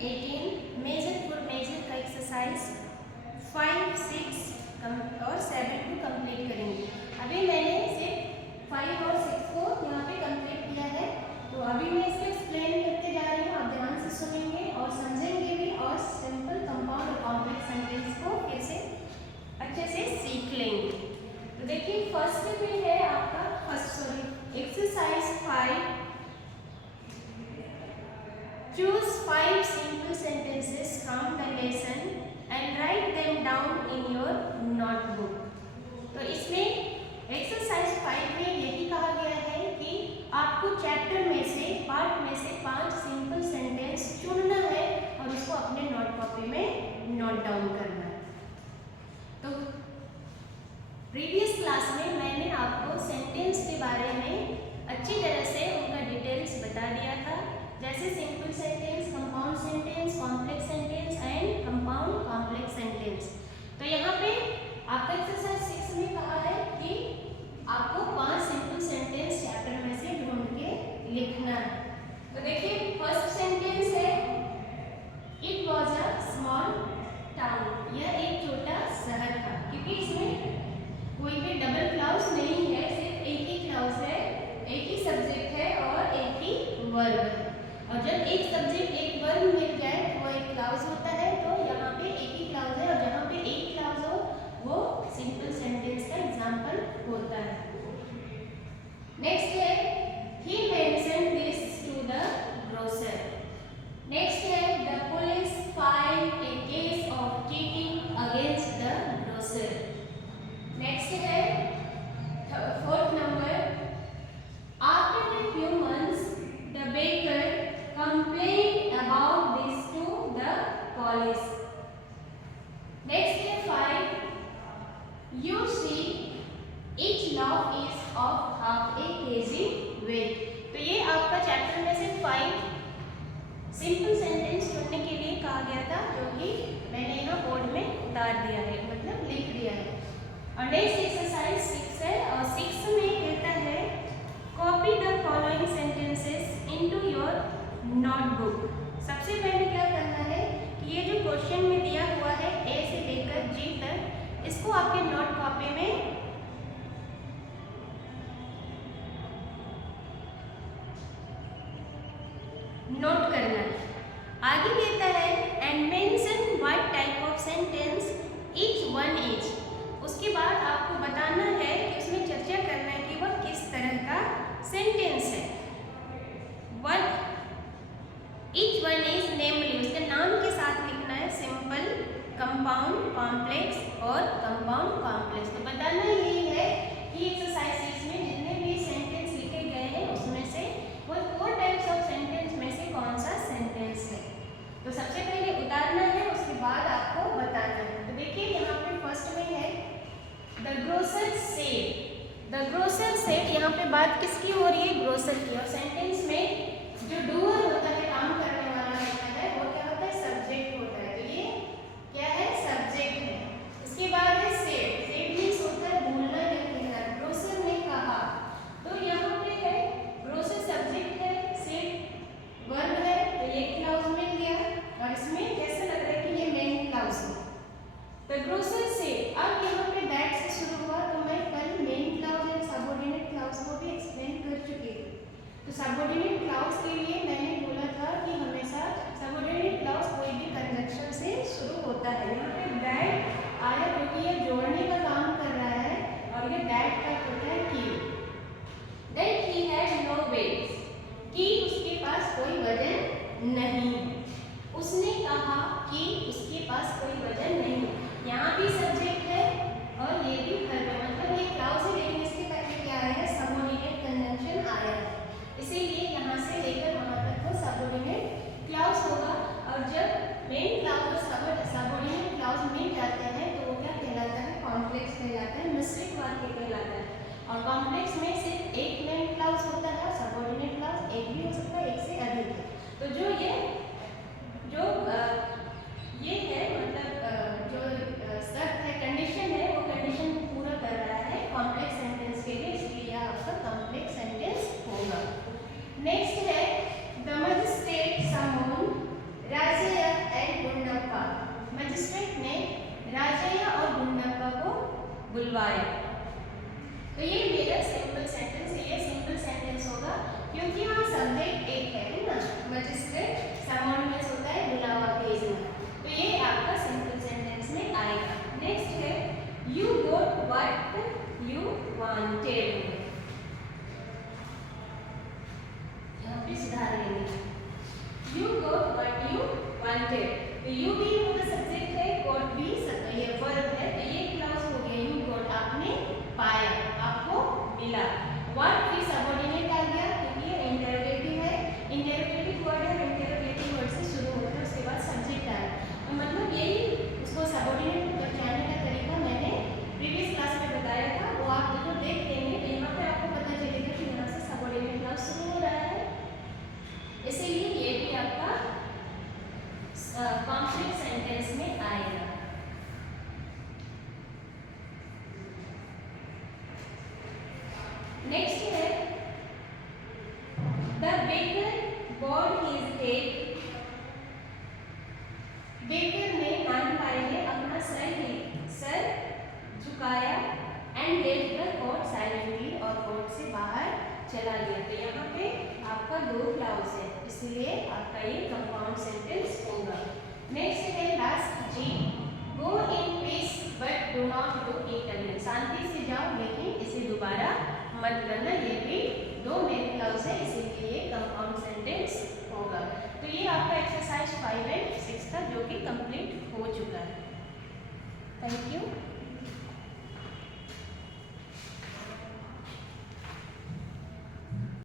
18 major for major का exercise 5, 6 और 7 को कंप्लीट करेंगे। अभी मैंने सिर्फ 5 और 6 को यहाँ पे कंप्लीट किया है, तो अभी मैं इसको एक्सप्लेन करते जा रही हूँ। आप ध्यान से सुनेंगे और समझेंगे भी, और सिंपल, कंपाउंड और कॉम्प्लेक्स सेंटेंस को फिर से अच्छे से सीख लेंगे। तो देखिए फर्स्ट में है आपका exercise 5। Choose 5 simple sentences from the lesson and write them down in your notebook. तो इसमें एक्सरसाइज 5 में यही कहा गया है कि आपको चैप्टर में से, पार्ट में से 5 सिंपल सेंटेंस चुनना है और उसको अपने नोट कॉपी में नोट डाउन करना है। तो प्रीवियस क्लास में मैंने आपको सेंटेंस के बारे में अच्छी तरह से उनका डिटेल्स बता दिया था, जैसे simple sentence, compound sentence, complex sentence and compound complex sentence. तो यहाँ पे आपका एक्सरसाइज 6 में कहा है कि आपको 5 सिंपल सेंटेंस चैप्टर में से ढूंढ के लिखना है। तो देखिए फर्स्ट सेंटेंस है it was a small town. यह एक छोटा शहर था, क्योंकि इसमें कोई भी डबल क्लाउज नहीं है, सिर्फ एक ही क्लाउज है, एक ही सब्जेक्ट है और एक ही वर्ब है। और जब एक सब्जेक्ट एक वर्ब मिल जाए तो वो एक क्लाउज होता है, तो यहाँ पे एक ही क्लाउज है, और जहाँ पे एक क्लाउज हो वो सिंपल सेंटेंस का एग्जाम्पल होता है। नेक्स्ट है he mentioned this to the grocer. Next है the police filed a case of cheating against the grocer. Next है fourth number after a few months the baker complained about this to the police. Next है 5 you see each loaf is of half a kg weight। तो ये आपका chapter में से 5 simple sentence चुनने के लिए कहा गया था, जो कि मैंने यहाँ बोर्ड में उतार दिया है, मतलब लिख दिया है। और नेक्स्ट एक्सरसाइज 6 है, और 6 में कहता है copy the following sentences into your notebook. सबसे पहले क्या करना है कि ये जो क्वेश्चन में दिया हुआ है ए से लेकर जी तक, इसको आपके नोट कॉपी में नोट करना है। आगे कहता है and mention what type of sentence each one is. उसके बाद आपको बताना है कि उसमें चर्चा करना है कि वह किस तरह का सेंटेंस है। व्हाट ईच वन इज नेमली, उसके नाम के साथ लिखना है, सिंपल, कंपाउंड, कॉम्प्लेक्स और कंपाउंड कॉम्प्लेक्स। तो बताना यही है कि एक्सरसाइज में जितने भी सेंटेंस लिखे गए हैं उसमें से वो 4 टाइप्स ऑफ सेंटेंस में से कौन सा सेंटेंस है। तो सबसे पहले उतारना है, उसके बाद आपको बताना है। तो देखिए यहाँ पे फर्स्ट में है the grocer said. The grocer said, यहाँ पे बात किसकी हो रही है? ग्रोसर की। और सेंटेंस में जो डूअर होता है, काम करने वाला होता है, वो क्या होता है? सब्जेक्ट होता है। तो ये क्या है? सब्जेक्ट है। इसके बाद है सेड। सेड मीन्स होता है बोलना या कहना। ग्रोसर ने कहा, तो यहाँ पे है ग्रोसर सब्जेक्ट है, सेड वर्ब है, तो ये क्लाउज मिल गया। और इसमें कैसा लग रहा है कि ये मेन क्लाउज है। द ग्रोसर सेड, अब यहाँ पे दैट से शुरू हुआ, तो मैं कल मेन क्लाउज और सबऑर्डिनेट क्लाउज को भी एक्सप्लेन कर चुकी थी। तो सबऑर्डिनेट क्लाउज के लिए मैंने बोला था कि हमेशा सबऑर्डिनेट क्लाउज कोई भी कंजक्शन से शुरू होता है। यहाँ पे दैट आया क्योंकि ये जोड़ने का काम कर रहा है, और ये दैट का होता है कि that he had no weight, कि उसके पास कोई वजन नहीं है। उसने कहा कि उसके पास कोई वजन नहीं है। यहाँ भी सब्जेक्ट है और ये भी वर्ब है, मतलब ये क्लाउज है, लेकिन इसके पहले क्या आया है? सबऑर्डिनेट कंजंक्शन आया है, इसीलिए यहाँ से लेकर वहाँ तक वो सबऑर्डिनेट क्लाउज होगा। और जब मेन क्लाउज और सबऑर्डिनेट क्लाउज मिल जाते हैं तो वो क्या कहलाता है? कॉम्प्लेक्स कहलाता है, मिश्रित वाक्य कहलाता है। और कॉम्प्लेक्स में सिर्फ एक मेन क्लाउज होता है, सबऑर्डिनेट क्लाउज एक भी हो सकता है, एक से अधिक है। तो जो ये है, मतलब जो शर्त है, कंडीशन है, वो कंडीशन को पूरा कर रहा है कॉम्प्लेक्स सेंटेंस के लिए, इसलिए यह आपका कॉम्प्लेक्स सेंटेंस होगा। नेक्स्ट है द मजिस्ट्रेट समन राजे बुलवाया। तो ये मेरा सिंपल सेंटेंस है, ये सिंपल सेंटेंस होगा क्योंकि यहाँ सब्जेक्ट एक है ना, मजिस्ट्रेट सबऑर्डिनेट होता है बुलावा भेजना, तो ये आपका सिंपल सेंटेंस में आएगा। नेक्स्ट है you got what you wanted, यहाँ पे सुधार लेंगे। You got what you wanted, तो यू भी होगा सब्जेक्ट है, गोट भी ये वर्ब है, तो ये क्लॉज हो गया यू गोट, आपने पाया, आपको मिला। व्हाट भी सबऑर्डिनेट आ गया क्योंकि ये इंटरोगेटिव है, इंटरोगेटिव वर्ड है, इंटरोगेटिव वर्ड से शुरू होता है, उसके बाद सब्जेक्ट आया, तो मतलब यही उसको सबऑर्डिनेट पर जाने का तरीका मैंने प्रीवियस क्लास में बताया था, वो आप देखो देख लेंगे, तो यहाँ पे आपको पता चलेगा कि यहाँ से सबऑर्डिनेट क्लॉज शुरू हो रहा है, इसीलिए ये भी आपका कॉम्प्लेक्स सेंटेंस में आएगा। नेक्स्ट है the baker bowed his head, baker ने नानपाई ने अपना सर झुकाया and left the court silently, और कोर्ट से बाहर चला गया। तो यहाँ पे आपका दो क्लाउज है, इसलिए आपका ये कंपाउंड सेंटेंस होगा। नेक्स्ट है last G, go in peace but do not do it again, शांति से जाओ लेकिन इसे दोबारा मत करना, ये भी दो मेन क्लाउज है, इसीलिए ये कंपाउंड सेंटेंस होगा। तो ये आपका एक्सरसाइज 5 एंड 6 था जो कि कंप्लीट हो चुका है। Thank you.